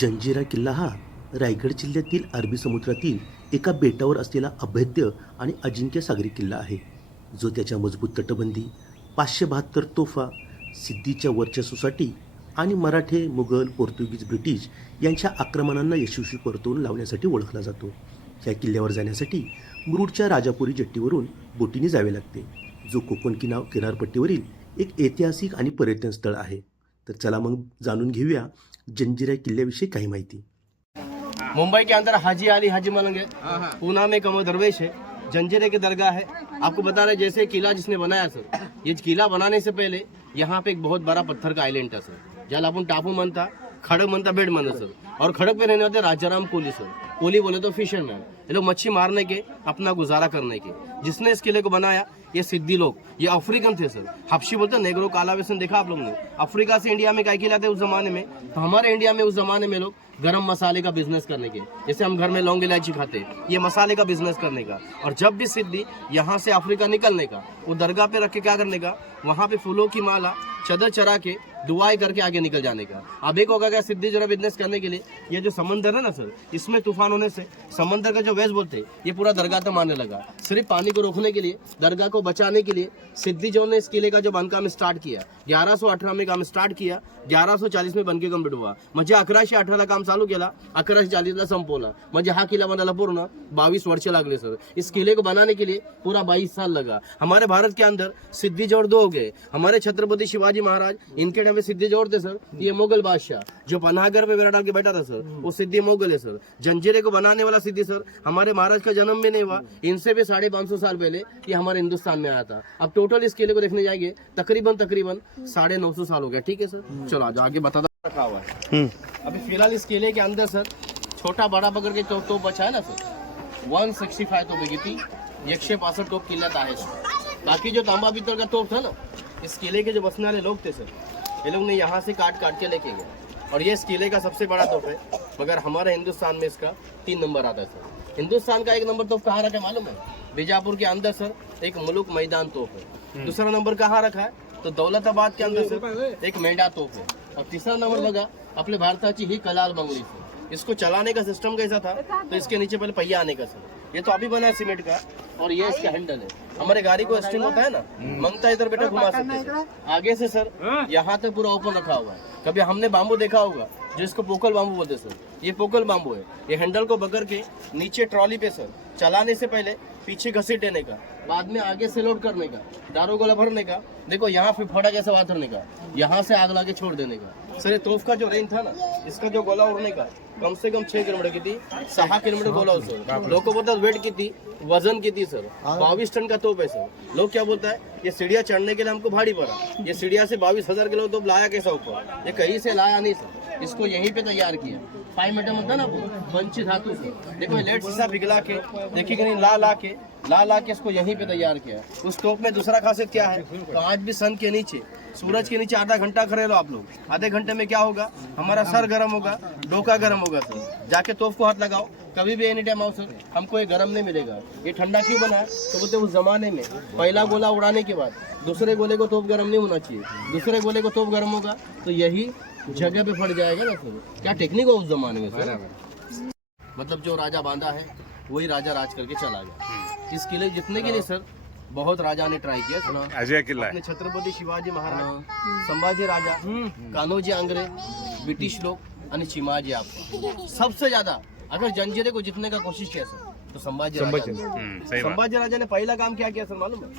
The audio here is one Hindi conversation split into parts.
जंजिरा किल्ला हा रायगड जिल्ह्यातील अरबी समुद्रातील एका बेटावर असलेला अभेद्य आणि अजिंक्य सागरी किल्ला आहे, जो त्याच्या मजबूत तटबंदी, 572 तोफा, सिद्धीच्या वर्चस्वासाठी आणि मराठे, मुघल, पोर्तुगीज, ब्रिटिश यांच्या आक्रमणांना यशस्वी परतवून लावण्यासाठी ओळखला जातो. या किल्ल्यावर जाण्यासाठी मुरुडच्या राजापुरी जेट्टीवरून बोटीने जावे लागते, जो कोकण किनारपट्टीवरील एक ऐतिहासिक आणि पर्यटन स्थळ आहे. तर चला मग जाणून घेऊया जंजिरा किल्ल्याविषयी काही माहिती. मुंबई के अंदर हाजी अली हाजी मलंग है, पूना में कमर दरवेश है, जंजीरे की दरगाह है. आपको बता रहे जैसे किला जिसने बनाया सर, ये किला बनाने से पहले यहाँ पे एक बहुत बड़ा पत्थर का आइलैंड था सर, ज्याला आपण टापू म्हणता, खड़क म्हणता, बेड म्हणता सर. और खड़क पे रहने वाले राजाराम कोली सर. कोली बोले तो फिशरमैन, ये लोग मच्छी मारने के, अपना गुजारा करने के. जिसने इस किले को बनाया ये सिद्धी लोग, ये अफ्रीकन थे सर. हबशी बोलते हैं, नेग्रो काला वेसन देखा आप लोगों ने. अफ्रीका से इंडिया में क्या किला थे उस जमाने में, तो हमारे इंडिया में उस जमाने में लोग गरम मसाले का बिजनेस करने के, जैसे हम घर में लौंग इलायची खाते, ये मसाले का बिजनेस करने का. और जब भी सिद्धि यहाँ से अफ्रीका निकलने का, वो दरगाह पे रख के क्या करने का, वहाँ पे फूलों की माला चदर चरा के दुआएं करके आगे निकल जाने का. अब एक होगा क्या, सिद्धि जरा बिजनेस करने के लिए ये जो समंदर है ना सर, इसमें तूफान होने से समंदर का जो वेज बोलते हैं ये पूरा दरगाह तक आने लगा. सिर्फ पानी को रोकने के लिए, दरगाह को बचाने के लिए सिद्धि जो ने इस किले का जो बांधकाम स्टार्ट किया, 1118 में काम स्टार्ट किया, 1140 में बनके कंप्लीट हुआ. म्हणजे 1118 काम चालू केला, 1140 संपवला. म्हणजे हा किला बनायला पूर्ण 22 वर्ष लागले सर. इस किले को बनाने के लिए पूरा 22 साल लगा. हमारे भारत के अंदर सिद्धि जोड़ दो हो गए. हमारे छत्रपति शिवाजी महाराज, इनके टाइम में सिद्धि जोड़ थे सर, ये मुगल बादशाह जो पनाहगढ़ पे बेड़ा डाल के बैठा था सर, वो सिद्धि मुगल है सर. जंजीरे को बनाने वाला सिद्धि सर, हमारे महाराज का जन्म भी नहीं हुआ, इनसे भी 550 साल पहले ये हमारे हिंदुस्तान में आया था. अब टोटल इस किले को देखने जाएंगे तकरीबन 950 साल हो गया. ठीक है सर, चलो आज आगे बता रखा हुआ है. अभी फिलहाल इस किले के अंदर सर छोटा बड़ा पकड़ के तोप बचा है ना सर, 165 तोप किती, 165 तोप किल्ल्यात आहे. बाकी जो तांबा पित्तल का तोप था ना, इस किले के जो बसने वाले लोग थे सर, ये लोग ने यहाँ से काट के लेके गए. और ये इस किले का सबसे बड़ा तोप है, मगर हमारे हिंदुस्तान में इसका 3 नंबर आता है सर. हिंदुस्तान का 1 नंबर तोप कहाँ रखा है मालूम है? बीजापुर के अंदर सर एक मुलुक मैदान तोप है. दूसरा नंबर कहाँ रखा है तो दौलताबाद के अंदर सर एक मेंढा तोप है. और तीसरा नंबर बघा आपल्या भारताची ही कलाल बंगली सर. इसको चलाने का सिस्टम कैसा था, तो इसके नीचे पहले पहिया आने का सर, ये तो अभी बना है सीमेंट का, और ये इसका हैंडल है. हमारे गाड़ी को स्टिंग होता है ना, मंगता इधर बेटा घुमा सकते हैं. आगे से सर यहाँ तक पूरा ओपन रखा हुआ है. कभी हमने बाम्बू देखा होगा जो इसको पोकल बाम्बू बोलते सर, ये पोकल बाम्बू है. ये हैंडल को पकड़ के नीचे ट्रॉली पे सर चलाने से पहले पीछे घसीट देने का, बाद में आगे से लोड करने का, दारू गोला भरने का, देखो यहाँ फिफड़ा कैसे वाथरने का, यहाँ से आग लाके छोड़ देने का. सर ये तोफ का जो रेंज था ना, इसका जो गोला उड़ने का कम से कम 6 किलोमीटर की थी, 6 किलोमीटर गोला हो सर. लोग को बोलता वेट की थी, वजन की थी सर, 22 टन का तोप है सर. लोग क्या बोलता है ये सीढ़ियाँ चढ़ने के लिए हमको भारी पड़ा, ये सीढ़ियाँ से 22,000 किलो तोप लाया कैसा ऊपर, ये कहीं से लाया नहीं सर, इसको यहीं पे तैयार किया. 5 मीटर होता ना पंची धातु से, देखो लेट शीशा पिघला के, देखिए कि नहीं ला के इसको यहीं पे तैयार किया. उस तोप में दूसरा खासियत क्या है, तो आज भी सन के नीचे, सूरज के नीचे आधा घंटा खड़े रहो आप लोग, आधे घंटे में क्या होगा, हमारा सर गर्म होगा, डोका गर्म होगा सर. जाके तोप को हाथ लगाओ, कभी भी एनी टाइम आओ सर, हमको ये गर्म नहीं मिलेगा. ये ठंडा क्यों बना है, तो बोलते उस जमाने में पहला गोला उड़ाने के बाद दूसरे गोले को तोप गर्म नहीं होना चाहिए, दूसरे गोले को तोप गर्म होगा तो यही जगह पे फट जाएगा ना सर. क्या टेक्निक हो उस जमाने में सर. मतलब जो राजा बांधा है वही राजा राज करके चला गया. इस किले जितने के लिए सर बहुत राजा ने ट्राई किया सर. अजय किला है. अपने छत्रपति शिवाजी महाराज, संभाजी राजा, कान्होजी आंग्रे, ब्रिटिश लोग आणि चिमाजी. आपको सबसे ज्यादा अगर जंजीरे को जीतने का कोशिश किया सर तो संभाजी राजा ने पहला काम क्या किया सर मालूम है,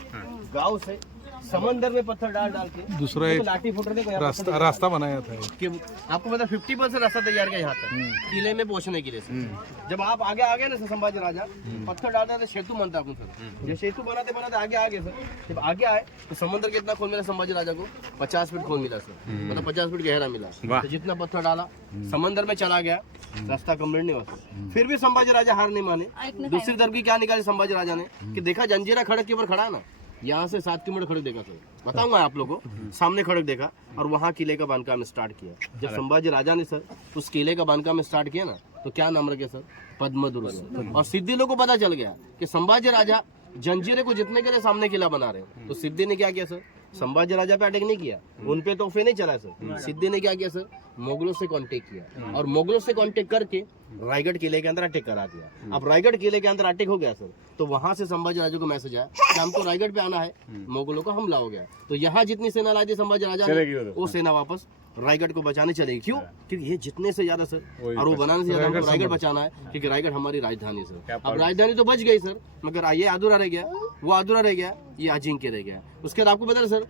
गांव से समंदर में पत्थर डाल के दूसरा एक एक लाठी फुटने को रास्ता बनाया था कि आपको पता 50% रास्ता तैयार किया यहाँ तक किले में पहुंचने के लिए सर. जब आप आगे आ गए ना सर, संभाजी राजा पत्थर डालते थे, सेतु बनता अपन सर. ये सेतु बनाते आगे आ गए सर. जब आगे आए तो समुद्र कितना खोल मिला संभाजी राजा को, 50 फीट खोल मिला सर, मतलब 50 फीट गहरा मिला. तो जितना पत्थर डाला समंदर में चला गया, रास्ता कंप्लीट नहीं हुआ सर. फिर भी संभाजी राजा हार नहीं माने. दूसरी तरफ की क्या निकाली संभाजी राजा ने कि देखा जंजीरा खड़क के ऊपर खड़ा ना, यहाँ से 7 किलोमीटर खड़क देखा सर, बताऊंगा आप लोगों को. सामने खड़क देखा और वहाँ किले का बांधकाम स्टार्ट किया. जब संभाजी राजा ने सर उस किले का बांधकाम स्टार्ट किया ना, तो क्या नाम रखे सर, पद्मदुर्ग. और सिद्धि लोगों को पता चल गया कि संभाजी राजा जंजीरे को जितने के लिए सामने किला बना रहे हैं, तो सिद्धि ने क्या किया सर, संभाजी राजा पे अटैक नहीं किया, उन पे तोहफे नहीं चला सर। सिद्धि ने क्या किया सर, मुगलों से कांटेक्ट किया और मुगलों से कांटेक्ट करके रायगढ़ किले के अंदर अटैक करा दिया। अब रायगढ़ किले के अंदर अटैक हो गया सर, तो वहां से संभाजी राजा को मैसेज आया कि हमको रायगढ़ पे आना है, मुगलों का हमला हो गया। तो यहाँ जितनी सेना लाई थी संभाजी राजा ने, वो सेना वापस रायगढ़ को बचाने चलेगी। क्यों? क्योंकि ये जितने से ज्यादा सर और वो बनाने से ज्यादा हमको रायगढ़ बचाना है, क्योंकि रायगढ़ हमारी राजधानी सर। अब राजधानी तो बच गई सर, मगर ये अधूरा रह गया, वो अधूरा रह गया, ये अजिंक्य रह गया। उसके बाद आपको पता है सर,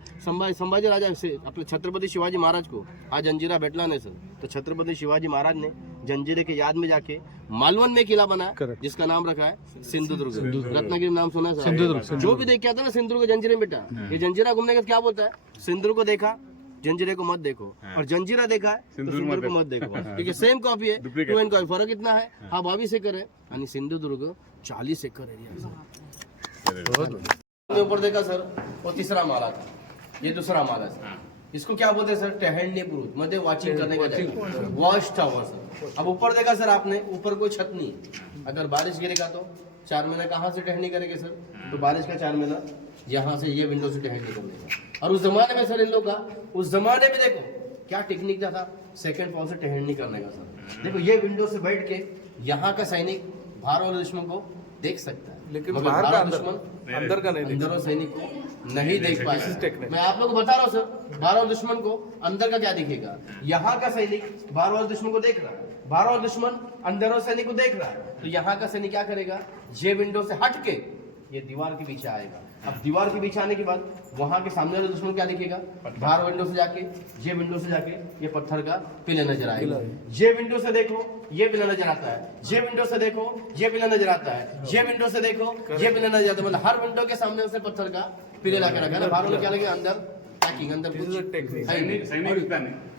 संभाजी राजा से अपने छत्रपति शिवाजी महाराज को आज जंजीरा भेटला ने सर, तो छत्रपति शिवाजी महाराज ने जंजीरे के याद में जाके मालवन में किला बनाया, जिसका नाम रखा है सिंधुदुर्ग। रत्नागिरी नाम सुना है सर? जो भी देख के आता है ना सिंधुदुर्ग जंजीरे में बेटा, ये जंजीरा घूमने का क्या बोलता है, सिंधुदुर्ग को देखा जंजीरे को मत देखो, और जंजीरा देखा है तो सिंधुदुर्ग को मत देखो, क्योंकि सेम कॉपी है, 2 एंड कॉपी। फरक इतना है, हा 22 एकर है आणि सिंधुदुर्ग 40 एकर एरिया है। ऊपर देखा सर, वो तीसरा माला था, ये दूसरा माला है। इसको क्या बोलते हैं सर, टहलने पुरुष, मध्ये वॉचिंग करने का जगह, वॉच टावर सर। अब ऊपर देखा सर आपने, ऊपर कोई छत नहीं, अगर बारिश गिरेगा तो 4 महीने कहाँ से टहलनी करेंगे सर, तो बारिश का 4 महीना यहाँ से ये विंडो से टहलनी करेगा। और उस जमाने में सर इन लोग का, उस जमाने में देखो क्या टेक्निक था, सेकंड फ्लोर से टहलनी करने का सर। देखो ये विंडो से बैठ के यहाँ का सैनिक बाहर वाले दुश्मन को देख सकता है, लेकिन बाहर का अंदर का नहीं, अंदर सैनिक को नहीं देख पाएगा। मैं आप लोग को बता रहा हूँ सर, बाहर वाले दुश्मन को अंदर का क्या दिखेगा, यहाँ का सैनिक बाहर वाले दुश्मन को देख रहा है, बाहर वाला दुश्मन अंदर वाले सैनिक को देख रहा है, तो यहाँ का सैनिक क्या करेगा, ये विंडो से हट के ये दीवार के पीछे आएगा। अब दीवार के पीछे आने के बाद वहां के सामने वाले दुश्मन क्या दिखेगा, बाहर विंडो से जाके, ये विंडो से जाके ये पत्थर का पिलर नजर आएगा। ये विंडो से देखो ये पिलर नजर आता है, ये विंडो से देखो ये पिलर नजर आता है, ये विंडो से देखो ये पिलर नजर आता है। मतलब हर विंडो के सामने उसे पत्थर का पिलर लगा रखा है ना, बाहर में क्या लगे, अंदर पैकिंग, अंदर कुछ।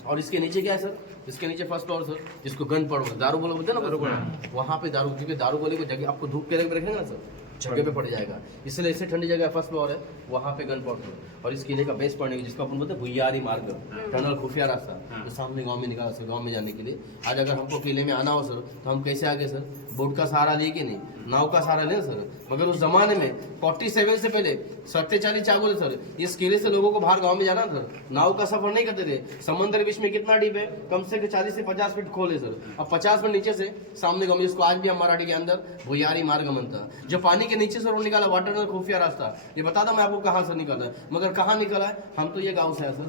और इसके नीचे क्या है सर, इसके नीचे फर्स्ट फ्लोर सर, जिसको गन पाउडर दारू गोला बोलते हैं ना, वहाँ पे दारू, क्योंकि दारू गोले को जगह आपको धूप के रखेंगे ना सर, जगह पे पड़ जाएगा, इसलिए ऐसे ठंडी जगह फर्स्ट फ्लोर है, वहाँ पे गन पाउडर। और इस किले का बेस पड़ने की, जिसको अपन बोलते हैं भुइयारी मार्ग, टनल खुफिया रास्ता, तो सामने गांव में निकाला सर, गांव में जाने के लिए। आज अगर हमको किले में आना हो सर, तो हम कैसे आगे सर, बोट का सहारा लिए कि नहीं, नाव का सहारा ले सर। मगर उस जमाने में 47 से पहले 47 क्या बोले सर, इस किले से लोगों को बाहर गाँव में जाना सर, नाव का सफर नहीं करते थे। समुद्र बीच में कितना डीप है, कम से कम 40 से 50 फीट खोले सर। अब 50 फीट नीचे से सामने गाँव, जिसको आज भी हम मराठी के अंदर भुइयारी मार्ग बनता, जो पानी के नीचे से रोड निकाला, वाटर टनल खुफिया रास्ता, ये बता दो मैं आपको कहाँ से निकला है। मगर कहाँ निकला है, हम तो ये गांव से है सर,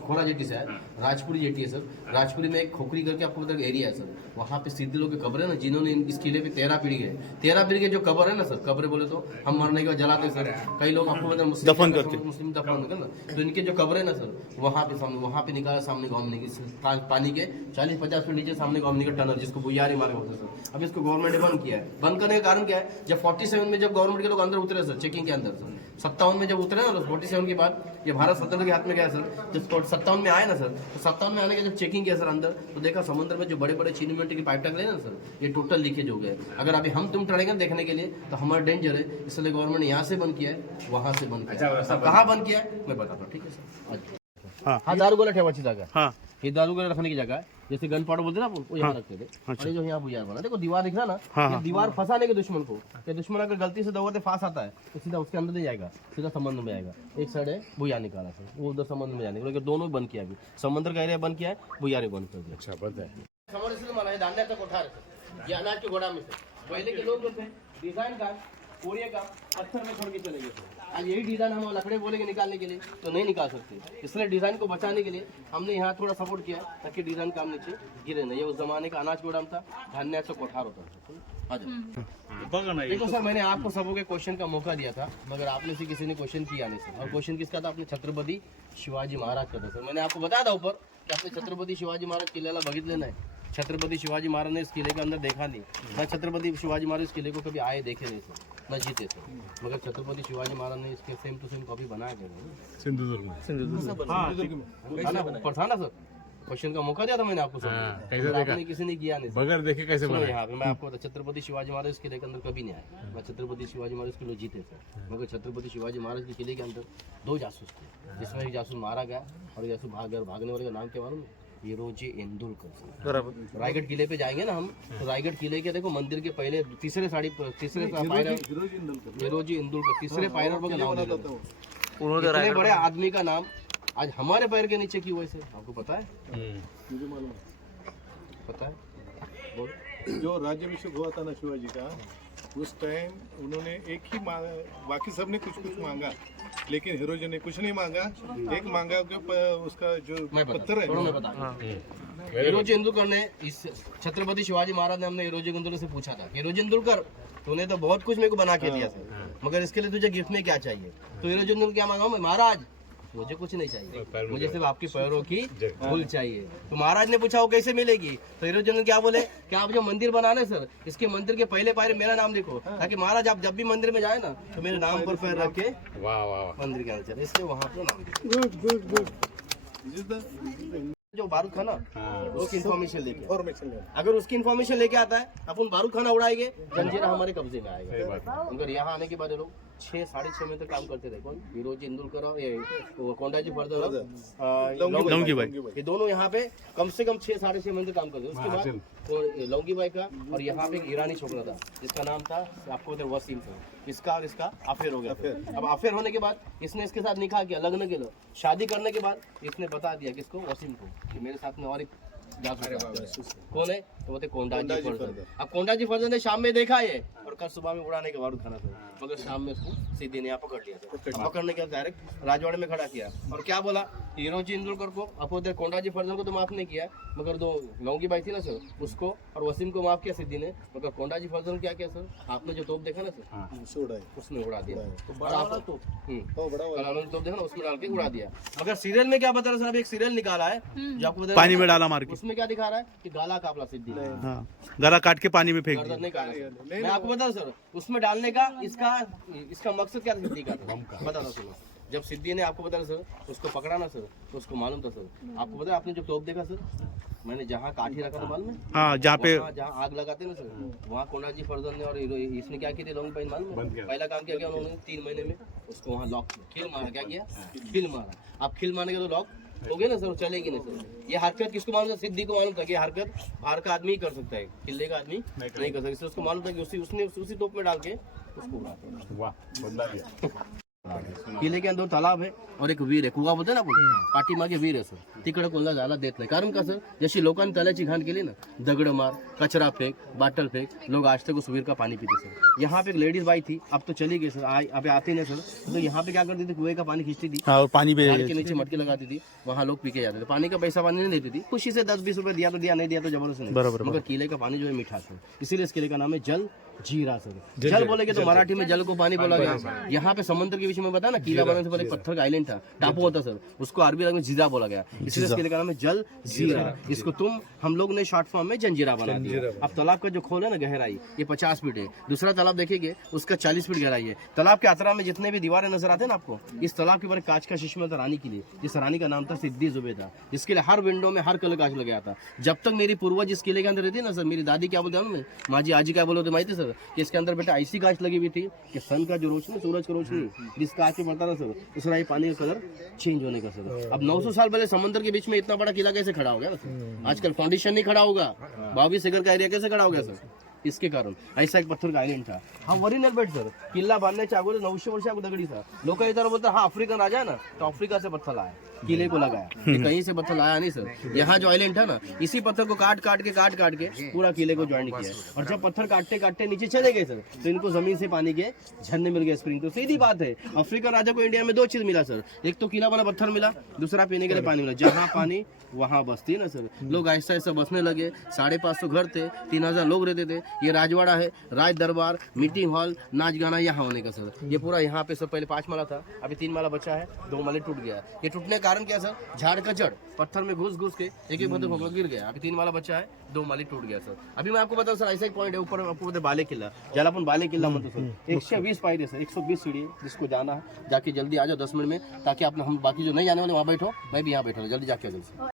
खोरा जेटी से है, राजपुरी जेटी है सर। राजपुरी में एक खोखरी करके आपको पता एरिया है सर, वहाँ पे सिद्ध लोग के कब्र है ना, जिन्होंने इस किले पे 13 पीढ़ी है, 13 पीढ़ी के जो कब्र है ना सर, कब्र बोले तो हम मरने के बाद जलाते सर, कई लोग आपको पता दफन करके, मुस्लिम दफन करते ना, तो इनके जो कब्र है ना सर, वहाँ पे सामने, वहाँ पे निकाला सामने गाँव में, पानी के 40-50 फीट नीचे सामने गाँव में निकला टनल, जिसको भुइयारी मार्ग होता है सर। अब इसको गवर्नमेंट ने बंद किया है। बंद करने का कारण क्या है, जब 47 में जब गवर्नमेंट के लोग अंदर उतरे सर, चेकिंग के अंदर सर, 57 में जब उतरे ना, 47 के बाद ये भारत स्वतंत्र के हाथ में गया सर। जब 57 में आए ना सर, तो 57 में आने के जब चेकिंग किया सर अंदर, तो देखा समुद्र में जो बड़े बड़े चीनी मिट्टी की पाइप टकले ना सर, ये टोटल लीकेज हो गए। अगर अभी हम तुम टड़ेंगे देखने के लिए तो हमारा डेंजर है, इसलिए गवर्नमेंट ने यहाँ से बंद किया है, वहाँ से बंद किया है। कहाँ बंद किया है मैं बताता हूँ, ठीक है सर। हाँ, दारू गोला ठेवाची जागा, हाँ, ये दारू गोला रखने की जगह है, जैसे गन पाउडर बोलते हैं ना, वो यहाँ रखते थे। और ये जो यहाँ भुइयार बना, देखो दीवार दिख रहा ना, ये दीवार फंसाने के दुश्मन को, कि दुश्मन अगर गलती से दौड़ते फांस आता है तो सीधा उसके अंदर नहीं जाएगा, सीधा समंदर में आएगा। एक साइड है भुइयार निकाला सर, वो उधर समंदर में जाने के, दोनों बंद किया। अभी समंदर का एरिया बंद किया है, भुइयारी बंद कर दिया। अच्छा, बंद है। समोर इसलिए मला हे धान्याचा कोठार है सर, ये अनाज के गोदाम में सर। पहले के लोग जो थे डिजाइन का, कोरिया का, पत्थर में छोड़ के चले गए थे। आज यही डिजाइन हम लकड़े बोलेंगे निकालने के लिए तो नहीं निकाल सकते, इसलिए डिजाइन को बचाने के लिए हमने यहाँ थोड़ा सपोर्ट किया ताकि डिजाइन काम नीचे गिरे नहीं। ये उस जमाने का अनाज गोदाम था, धान्याचा कोठार होता था। देखो सर, मैंने आपको सबों के क्वेश्चन का मौका दिया था, मगर आप में से किसी ने क्वेश्चन किया नहीं सर। और क्वेश्चन किसका था, अपने छत्रपति शिवाजी महाराज का था सर। मैंने आपको बताया था ऊपर कि अपने छत्रपति शिवाजी महाराज किल्ल्याला बघितले नाही, छत्रपति शिवाजी महाराज ने इस किले के अंदर देखा नहीं, न छत्रपति शिवाजी महाराज इस किले को कभी आए देखे नहीं सर, न जीते सर। मगर छत्रपति शिवाजी महाराज ने इसके सेम टू सेम कॉपी बनाया गया सिंधुदुर्ग में, ऊपर था ना सर। क्वेश्चन का मौका दिया था मैंने आपको, आपने किसी ने किया नहीं बगैर देखे कैसे बना। यहाँ पे मैं आपको छत्रपति शिवाजी महाराज इस किले के अंदर कभी नहीं आया, मैं छत्रपति शिवाजी महाराज के लोग जीते सर। मगर छत्रपति शिवाजी महाराज के किले के अंदर 2 जासूस थे, जिसमें एक जासूस मारा गया और जासूस भागने वाले का नाम क्या मालूम है, हिरोजी इंदुलकर। रायगढ़ किले पे जाएंगे ना हम, तो रायगढ़ किले के देखो मंदिर के पहले तीसरे पायरा, हिरोजी इंदुलकर तीसरे पायरा बघा नाव, इतने बड़े आदमी का नाम आज हमारे पैर के नीचे क्यों वैसे आपको पता है? मुझे मालूम पता है? है। जो राज्याभिषेक हुआ था ना शिवाजी का, उस टाइम उन्होंने एक ही मांगा, बाकी सब ने कुछ कुछ मांगा, लेकिन हीरो जी ने कुछ नहीं मांगा। एक मांगा कि उसका जो पत्थर है, हिरोजी इंदुलकर ने इस छत्रपति शिवाजी महाराज ने हमने हिरोजी इंदुलकर से पूछा था, हिरोजी इंदुलकर तूने तो बहुत कुछ मेरे को बना के दिया था, मगर इसके लिए तुझे गिफ्ट में क्या चाहिए? तो हिरोजी इंदुलकर क्या मांगा मैं? महाराज मुझे कुछ नहीं चाहिए, मुझे सिर्फ आपकी पैरों की धूल चाहिए। तो महाराज ने पूछा वो कैसे मिलेगी? तो हिरोजी इंदुलकर क्या बोले कि आप जो मंदिर बनाने सर, इसके मंदिर के पहले पायरे मेरा नाम लिखो, ताकि महाराज आप जब भी मंदिर में जाए ना तो मेरे नाम पर पैर रख के मंदिर के अंदर, इसलिए वहाँ पर नाम जो बारूद खाना उसकी इन्फॉर्मेशन लेके, अगर उसकी इन्फॉर्मेशन लेके आता है अपन बारूद खाना उड़ाएंगे, जंजीरा हमारे कब्जे में आएगा। मगर यहाँ आने के बाद ये लोग 6-6.5 में तक काम करते थे। कौन? हिरोजी इंदुलकर और ये कोंडाजी फर्दर लौंगी भाई, ये दोनों यहाँ पे कम से कम 6-6.5 महीने तक काम करते थे। उसके बाद तो लौंगी भाई का और यहाँ पे एक ईरानी छोकरा था जिसका नाम था आपको पता है वसीम था, इसका और इसका अफेयर हो गया। अब अफेयर होने के बाद इसने इसके साथ निकाह किया, लग्न के लो, शादी करने के बाद इसने बता दिया किसको? वसीम को, कि मेरे साथ में और एक कौन है? तो बोलते कोंडाजी फर्दर। अब कोंडाजी फर्दर ने शाम में देखा ये और कल सुबह में उड़ाने के बारूद खाना था, मगर शाम में उसको सीधे ने यहाँ पकड़ लिया था। पकड़ने के बाद डायरेक्ट राजवाड़े में खड़ा किया और क्या बोला? हिरोजी इंदुलकर को अपोदर कोंडाजी फर्दर को तो माफ नहीं किया, मगर दो लौंगी बाई थी ना सर, उसको और वसीम को माफ किया सिद्दी ने, मगर कोंडाजी फर्दर ने क्या किया सर? आपने जो तोप देखा ना सर, उसने उड़ा दिया। तोप देखा ना, उसमें डाल के उड़ा दिया। मगर सीरियल में क्या बता रहा सर? अभी एक सीरियल निकाला है जो आपको पानी में डाला मार के, उसमें क्या दिखा रहा है कि गाला कापला सिद्दी ने, हाँ, गला काट के पानी में फेंक गर्दन दिया। नहीं काटा सर। मैं आपको बता दूं सर, उसमें डालने का इसका मकसद क्या था सिद्दी का? बता दो सुनो, जब सिद्दी ने आपको बताया सर उसको पकड़ा ना सर, तो उसको मालूम था सर। आपको पता है आपने जो तोप देखा सर, मैंने जहाँ काठी रखा था मालूम है? हाँ, जहाँ आग लगाते ना सर, वहाँ कोंडाजी फर्जन ने और इसने क्या की थी लॉन्ग पाइन मालूम है? पहला काम क्या किया उन्होंने? 3 महीने में उसको वहाँ लॉक खिल मारा। क्या किया? खिल मारा। आप खिल मारने के तो लॉक हो गया ना सर, चलेगी नहीं सर। ये हरकत किसको मालूम था? सिद्दी को मालूम था कि ये हरकत बाहर का आदमी ही कर सकता है, किले का आदमी नहीं कर सकता। इसलिए उसको मालूम था कि उसने उसी तोप में डाल के उसको उड़ा। किले के अंदर तालाब है और एक वीर आहे, कुवा बोलते ना आपण, पाठीमागे वीर आहे सर, तिकडे कोणाला जायला देत नाही। कारण का सर, जशी लोकांनी तल्याची घाण केली ना, दगड मार, कचरा फेंक, बाटल फेंक, लोग आज तक उस वीर का पानी पीते सर। यहाँ पे एक लेडीज बाई थी, अब तो चली गई सर, अब आती नहीं सर। तो यहाँ पे क्या करती थी? कुएं का पानी खींचती थी, हाँ, और पानी पे झाड़ के नीचे मटकी लगाती थी, वहाँ लोग पी के जाते थे। पानी का पैसा पानी नहीं देती थी, खुशी से 10-20 रुपए दिया तो दिया, नहीं दिया तो जबरदस्ती नहीं। बराबर। मगर किले का पानी जो है मीठा सर, इसीलिए इस किले का नाम है जल जीरा सर। जल बोलेगे तो मराठी में जल को पानी बोला गया। यहाँ पे समुद्र के बीच में बता ना, किला बनाने से पहले एक पत्थर का आइलैंड था, टापू होता सर, उसको अरबी में जीरा बोला गया, इसलिए इस किले का नाम है जल जीरा। इसको हम लोग ने शॉर्ट फॉर्म में जंजीरा बना दिया। अब तालाब का जो खोल है ना गहराई, ये 50 फीट है। दूसरा तालाब देखेंगे उसका 40 फीट गहराई है। तालाब के अतरा में जितने भी दीवारें नजर आते हैं ना आपको, इस तालाब के ऊपर कांच का शीशा था रानी के लिए, जिस रानी का नाम था सिद्दी जुबेदा, जिसके लिए हर विंडो में हर कलर कांच लगाया था। जब तक मेरी पूर्वज इस किले के अंदर रहती ना सर, मेरी दादी क्या बोलते हैं, माजी आजी क्या बोलते माहिती सर, कि इसके अंदर बेटा ऐसी कांच लगी हुई थी कि सन का जो रोशनी, सूरज की रोशनी जिस कांच में पड़ता था सर, उसका ये पानी का कलर चेंज होने का सर। अब 900 साल पहले समंदर के बीच में इतना बड़ा किला कैसे खड़ा हो गया ना सर? आजकल फाउंडेशन नहीं खड़ा होगा, 22 एकड़ का एरिया कैसे खड़ा हो गया सर? इसके कारण ऐसा एक पत्थर का आइलैंड था। हा ओरिजिनल बेट सर, किल्ला बांधण्याच्या अगोदर 900 वर्ष अगोदर दगडी था। लोक इधर बोलतात हा अफ्रीकन राजा है ना, तो अफ्रीका से पत्थर लाया, किले को लगाया, ये कहीं से पत्थर लाया नहीं सर। यहाँ जो आइलैंड था ना, इसी पत्थर को काट काट के पूरा किले को ज्वाइन किया। और जब पत्थर काटते काटते नीचे चले गए सर, तो इनको जमीन से पानी के झरने मिल गए, स्प्रिंग। तो सीधी बात है, अफ्रीकन राजा को इंडिया में 2 चीज मिला सर, एक तो किला बना पत्थर मिला, दूसरा पीने के लिए पानी मिला। जहाँ पानी वहाँ बस्ती है ना सर, लोग ऐसा ऐसा बसने लगे। 550 घर थे, 3000 लोग रहते थे। ये राजवाड़ा है, राज दरबार, मीटिंग हॉल, नाच गाना यहाँ होने का सर। ये पूरा यहाँ पे सर पहले 5 माला था, अभी 3 माला बचा है, 2 माले टूट गया। ये टूटने का कारण क्या सर? झाड़ का जड़ पत्थर में घुस के एक बंदूक होकर गिर गया। अभी 3 माला बचा है, 2 माले टूट गया सर। अभी मैं आपको बताऊं सर, ऐसा एक पॉइंट है ऊपर, आपको बोलते बाले किला, ज्याला अपन बाले किला म्हणतो सर। 120 पायरी सर, 120 सीढ़ी है, जिसको जाना है जाके जल्दी आ जाओ 10 मिनट में, ताकि आप हम बाकी जो नहीं जाने वाले वहाँ बैठो, मैं भी यहाँ बैठा जल्दी जाके आ जाऊँ।